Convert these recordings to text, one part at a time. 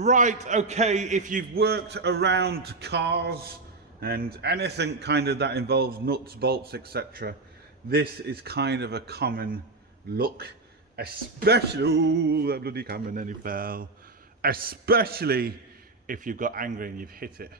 Right, okay, if you've worked around cars and anything kind of that involves nuts, bolts, etc., this is kind of a common look, especially, oh, that bloody camera nearly fell, especially if you've got angry and you've hit it.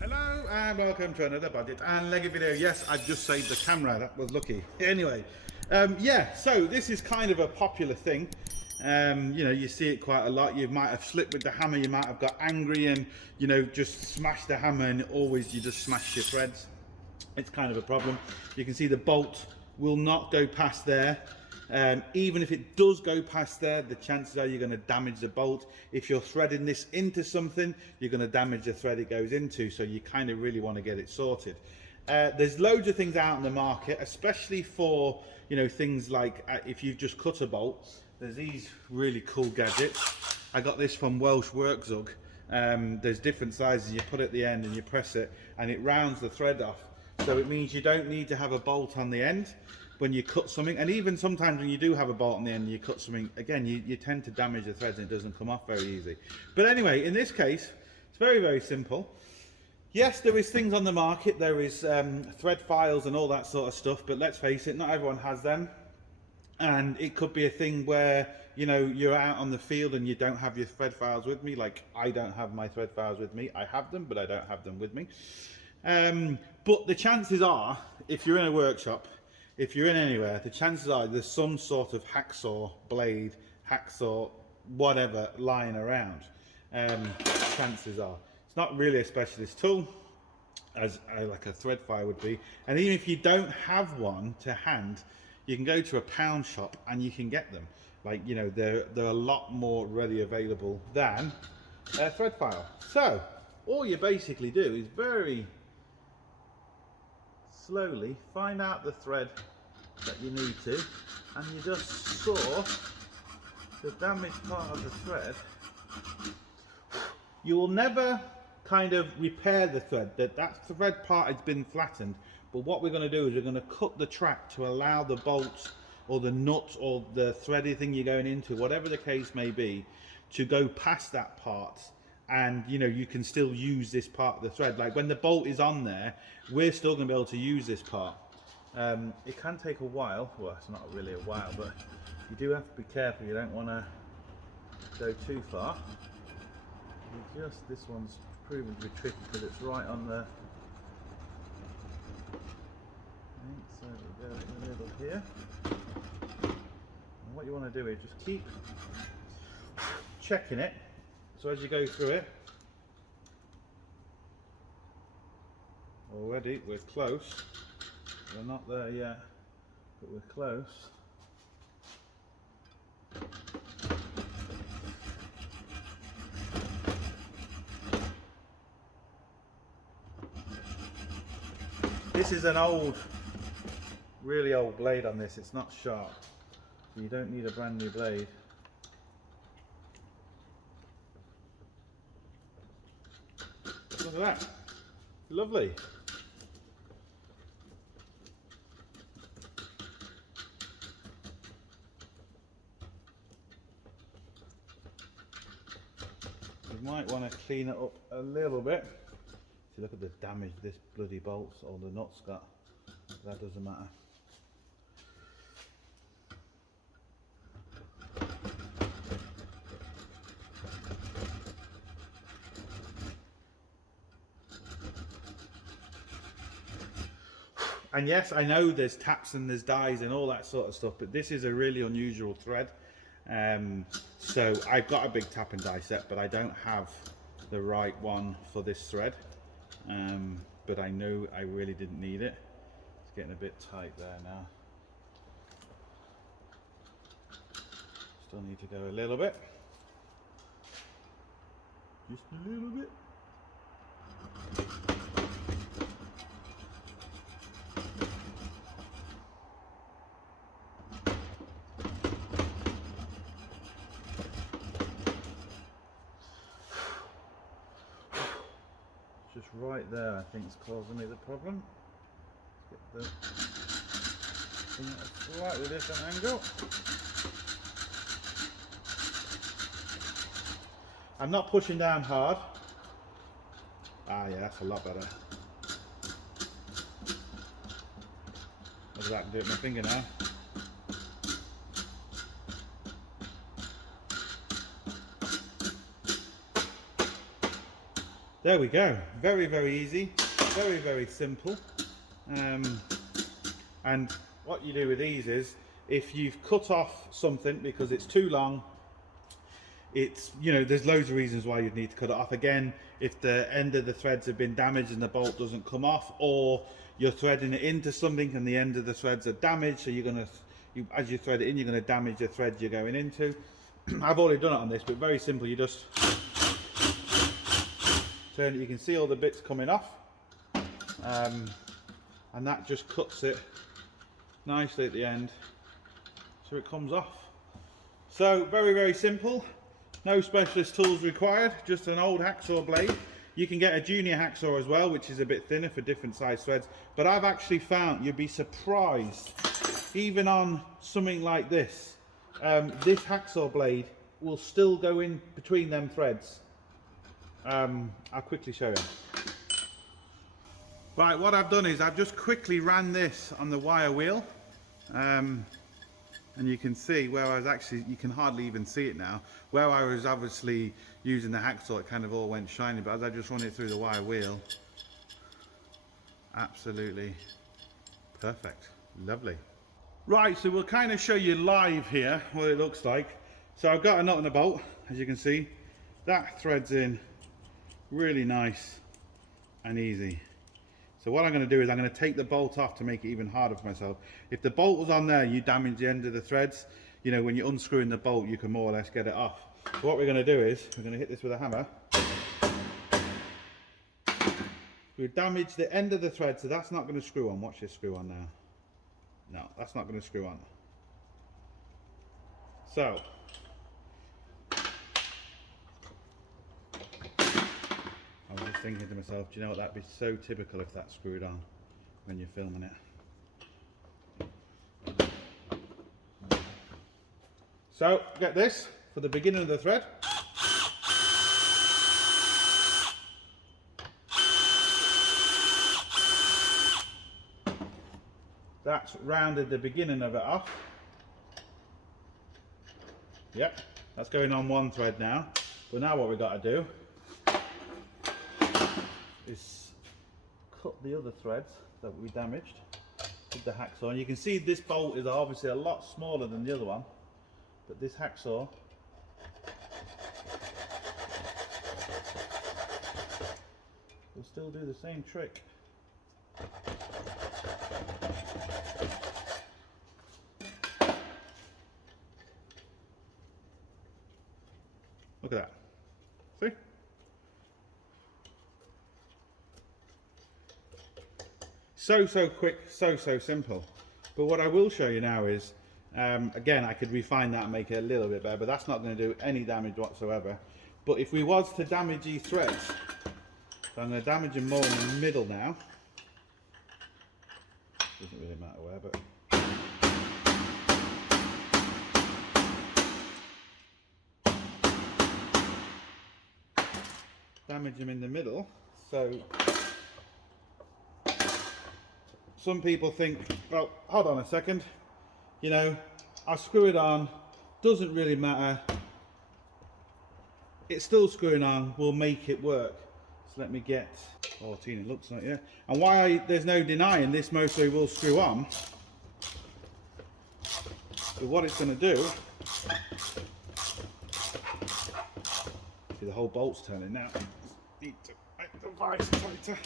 Hello and welcome to another Bodgit and Leggit video. Yes, I've just saved the camera, that was lucky. Anyway, yeah, so this is kind of a popular thing. You know, you see it quite a lot. You might have slipped with the hammer, you might have got angry and, you know, just smashed the hammer, and always you just smash your threads. It's kind of a problem. You can see the bolt will not go past there. Even if it does go past there, the chances are you're going to damage the bolt. If you're threading this into something, you're going to damage the thread it goes into, so you kind of really want to get it sorted. There's loads of things out in the market, especially for, you know, things like if you've just cut a bolt. There's these really cool gadgets. I got this from Welsh Workzug. There's different sizes. You put it at the end and you press it and it rounds the thread off. So it means you don't need to have a bolt on the end when you cut something. And even sometimes when you do have a bolt on the end and you cut something, again, you tend to damage the threads and it doesn't come off very easy. But anyway, in this case, it's very, very simple. Yes, there is things on the market. There is thread files and all that sort of stuff. But let's face it, not everyone has them. And it could be a thing where, you know, you're out on the field and you don't have your thread files with me. Like, I don't have my thread files with me. I have them, but I don't have them with me. But the chances are, if you're in a workshop, if you're in anywhere, the chances are there's some sort of hacksaw blade, hacksaw, whatever, lying around. Chances are. It's not really a specialist tool, as like a thread file would be. And even if you don't have one to hand, you can go to a pound shop and you can get them. Like, you know, they're a lot more readily available than a thread file. So all you basically do is very slowly find out the thread that you need to, and you just saw the damaged part of the thread. You will never kind of repair the thread. That thread part has been flattened. But what we're going to do is we're going to cut the track to allow the bolt or the nut or the thready thing you're going into, whatever the case may be, to go past that part. And, you know, you can still use this part of the thread. Like when the bolt is on there, we're still going to be able to use this part. It can take a while. Well, it's not really a while, but you do have to be careful. You don't want to go too far. This one's proven to be tricky because it's right on the... So we go in the middle here. And what you want to do is just keep checking it. So as you go through it, already we're close. We're not there yet, but we're close. This is an old, really old blade on this. It's not sharp, so you don't need a brand new blade. Look at that, lovely. You might want to clean it up a little bit. See, look at the damage this bloody bolts or the nuts got. That doesn't matter. And yes, I know there's taps and there's dies and all that sort of stuff, but this is a really unusual thread. So I've got a big tap and die set, but I don't have the right one for this thread. But I know I really didn't need it. It's getting a bit tight there now. Still need to go a little bit. Just a little bit. Just right there, I think, is causing me the problem. Get the thing at a slightly different angle. I'm not pushing down hard. Ah, yeah, that's a lot better. Maybe I can do it with my finger now. There we go. Very, very easy. Very, very simple. And what you do with these is, if you've cut off something because it's too long, it's, you know, there's loads of reasons why you'd need to cut it off. Again, if the end of the threads have been damaged and the bolt doesn't come off, or you're threading it into something and the end of the threads are damaged, so you're going to, as you thread it in, you're going to damage the thread you're going into. I've already done it on this, but very simple. You just turn it, you can see all the bits coming off, and that just cuts it nicely at the end, so it comes off. So very, very simple. No specialist tools required, just an old hacksaw blade. You can get a junior hacksaw as well, which is a bit thinner for different size threads. But I've actually found, you'd be surprised, even on something like this, this hacksaw blade will still go in between them threads. I'll quickly show you. Right, what I've done is I've just quickly ran this on the wire wheel. And you can see where I was actually, you can hardly even see it now, where I was obviously using the hacksaw, it kind of all went shiny, but as I just run it through the wire wheel, absolutely perfect, lovely. Right, so we'll kind of show you live here what it looks like. So I've got a nut and a bolt, as you can see, that threads in really nice and easy. So what I'm going to do is I'm going to take the bolt off to make it even harder for myself. If the bolt was on there, you damage the end of the threads. You know, when you're unscrewing the bolt, you can more or less get it off. So what we're going to do is, we're going to hit this with a hammer. We've damaged the end of the thread, so that's not going to screw on. Watch this screw on now. No, that's not going to screw on. So, I was just thinking to myself, do you know what, that'd be so typical if that screwed on when you're filming it. So, get this, for the beginning of the thread. That's rounded the beginning of it off. Yep, that's going on one thread now. But now what we've got to do is cut the other threads that we damaged with the hacksaw. And you can see this bolt is obviously a lot smaller than the other one, but this hacksaw will still do the same trick. Look at that. See? So quick, so simple. But what I will show you now is, again, I could refine that and make it a little bit better, but that's not going to do any damage whatsoever. But if we was to damage these threads, so I'm going to damage them more in the middle now. Doesn't really matter where, but damage them in the middle. So some people think, well, hold on a second, you know, I'll screw it on, doesn't really matter, it's still screwing on, we'll make it work. So let me get 14, it looks like, yeah. And why there's no denying this motorway will screw on, but what it's going to do, see the whole bolt's turning now, need to make the vice tighter.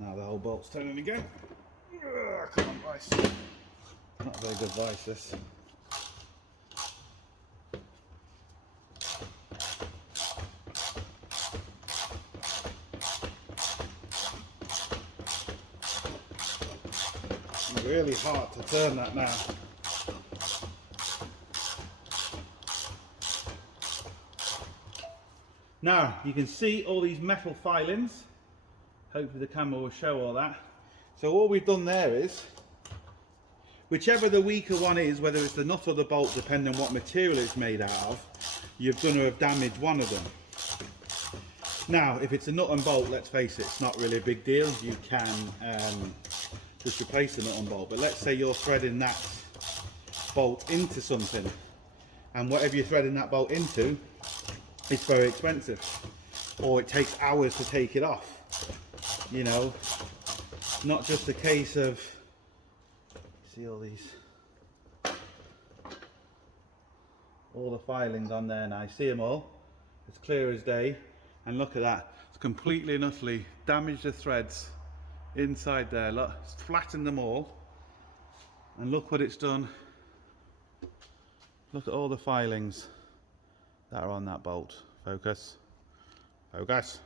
Now the whole bolt's turning again. Ugh, come on, vice. Not a very good vice, this. It's really hard to turn that now. Now you can see all these metal filings Hopefully the camera will show all that. So all we've done there is, whichever the weaker one is, whether it's the nut or the bolt, depending on what material it's made out of, you're going to have damaged one of them. Now, if it's a nut and bolt, let's face it, it's not really a big deal. You can just replace the nut and bolt. But let's say you're threading that bolt into something, and whatever you're threading that bolt into is very expensive, or it takes hours to take it off. You know, not just a case of, see all the filings on there now, see them all, it's clear as day. And look at that, it's completely and utterly damaged the threads inside there. Look, it's flattened them all, and look what it's done. Look at all the filings that are on that bolt. Focus, focus.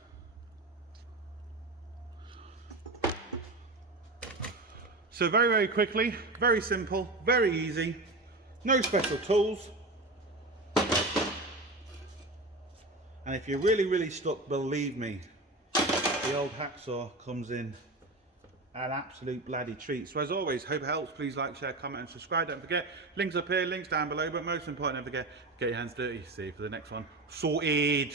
So very, very quickly, very simple, very easy, no special tools. And if you're really, really stuck, believe me, the old hacksaw comes in an absolute bloody treat. So as always, hope it helps. Please like, share, comment and subscribe. Don't forget, links up here, links down below, but most important, don't forget, get your hands dirty. See you for the next one. Sorted.